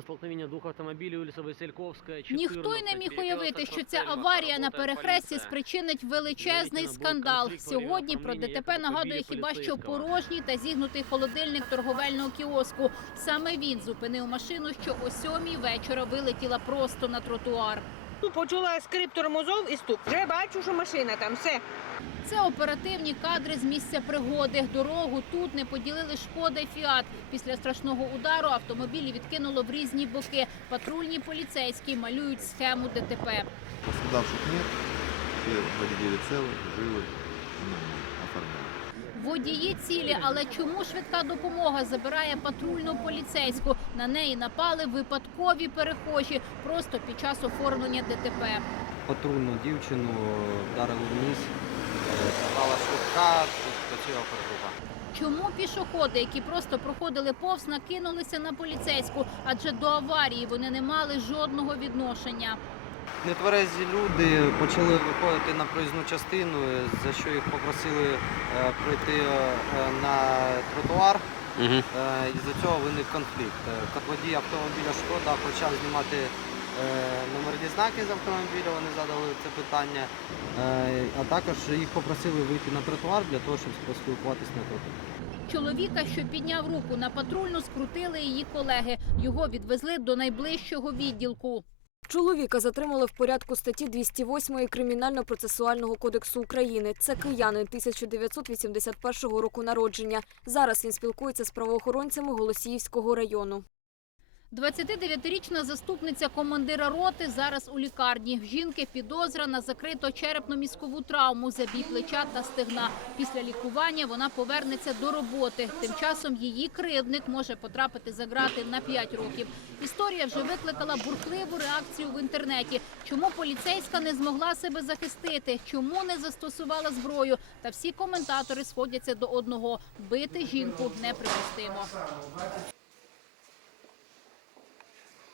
Столкновення двох автомобілів вулиця Весельковська. Ніхто й не міг уявити, що ця аварія на перехресті спричинить величезний скандал. Сьогодні про ДТП нагадує хіба що порожній та зігнутий холодильник торговельного кіоску. Саме він зупинив машину, що о сьомій вечора вилетіла просто на тротуар. Ну, Почула скрип тормозов і стук. Вже бачу, що машина там все. Це оперативні кадри з місця пригоди. Дорогу тут не поділили шкода й фіат. Після страшного удару автомобілі відкинуло в різні боки. Патрульні поліцейські малюють схему ДТП. Пострадавших нет, все водители целы, живы, ну, оформлены. Водії цілі, але чому швидка допомога забирає патрульну поліцейську? На неї напали випадкові перехожі просто під час оформлення ДТП. патрульну дівчину вдарили вниз, стала швидка, тут опергрупа. Чому пішоходи, які просто проходили повз, накинулися на поліцейську? Адже до аварії вони не мали жодного відношення. Нетверезі люди почали виходити на проїзну частину, за що їх попросили е, пройти е, на тротуар. Е, І за цього виник конфлікт. Водій автомобіля Шкода почав знімати номерні знаки з автомобіля, вони задали це питання. А також їх попросили вийти на тротуар для того, щоб поспілкуватися на тротуарі. Чоловіка, що підняв руку на патрульну, скрутили її колеги. Його відвезли до найближчого відділку. Чоловіка затримали в порядку статті 208 Кримінально-процесуального кодексу України. Це киянин 1981 року народження. Зараз він спілкується з правоохоронцями Голосіївського району. 29-річна заступниця командира роти зараз у лікарні. Жінки підозра на закрито черепно-мізкову травму, забій плеча та стегна. Після лікування вона повернеться до роботи. Тим часом її кривдник може потрапити за грати на 5 років. Історія вже викликала бурхливу реакцію в інтернеті. Чому поліцейська не змогла себе захистити? Чому не застосувала зброю? Та всі коментатори сходяться до одного: бити жінку неприпустимо.